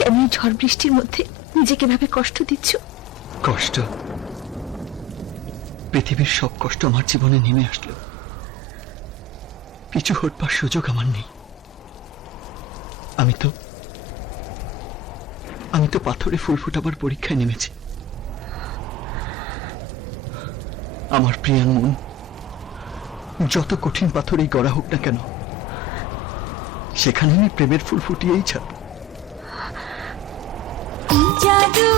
এই ঝড় বৃষ্টির মধ্যে নিজেকে ভাবে কষ্ট দিচ্ছ? কষ্ট? পৃথিবীর সব কষ্ট আমার জীবনে নেমে আসলো। পিছু হটবার সুযোগ আমার নেই। আমি তো আমি তো পাথরে ফুল ফোটাবার পরীক্ষায় নেমেছি। আমার প্রিয়ার মন, যত কঠিন পাথরেই গড়া হোক না কেন, সেখানে আমি প্রেমের ফুল ফুটিয়েই ছাড়ব। জাদু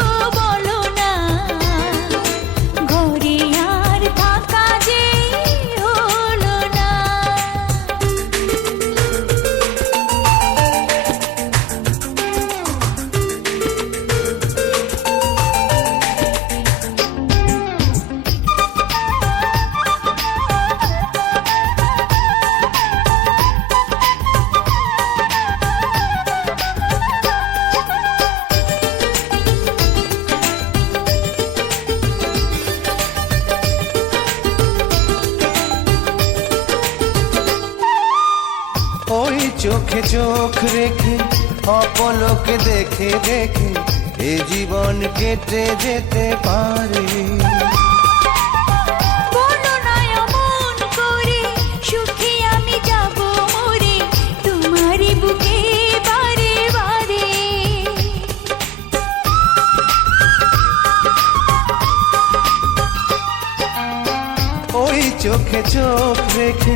চোখে চোখ রেখে অপলকে দেখে দেখে এ জীবন কেটে যেতে পারে। চোখে চোখ রেখে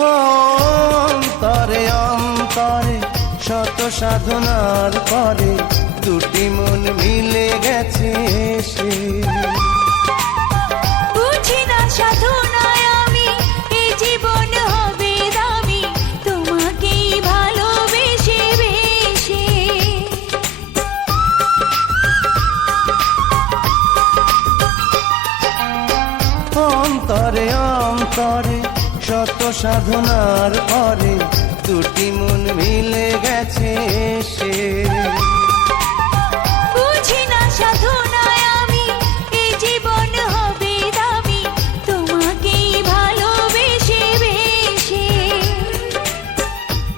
অন্তরে অন্তরে শত সাধনার পরে দুটি মন মিলে গেছে সে। বুঝি না সাধনায় আমি এ জীবন হবে দামি তোমাকেই ভালোবেসে বেশে। অন্তরে অন্তরে শত সাধনার পরে দুটি মন মিলে গেছে সে। বুঝি না সাধনায় আমি এ জীবন হবে দামি তোমাকেই ভালোবেসে বেশে।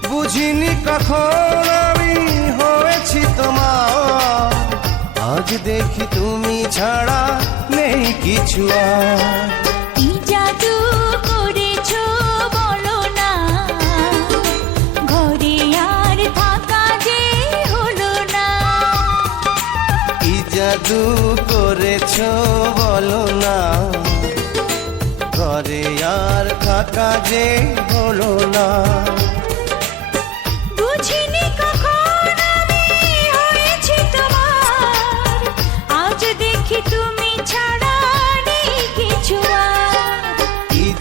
বুঝিনি কখন আমি হয়েছি তোমার আজ দেখি তুমি ছাড়া নেই কিছু আর। জাদু করেছ বলো না। ঘরে আর থাকা যে বলো না।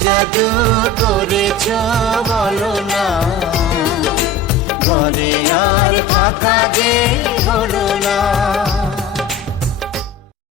জাদু করেছ বলো না। ঘরে আর থাকা যে হলো না।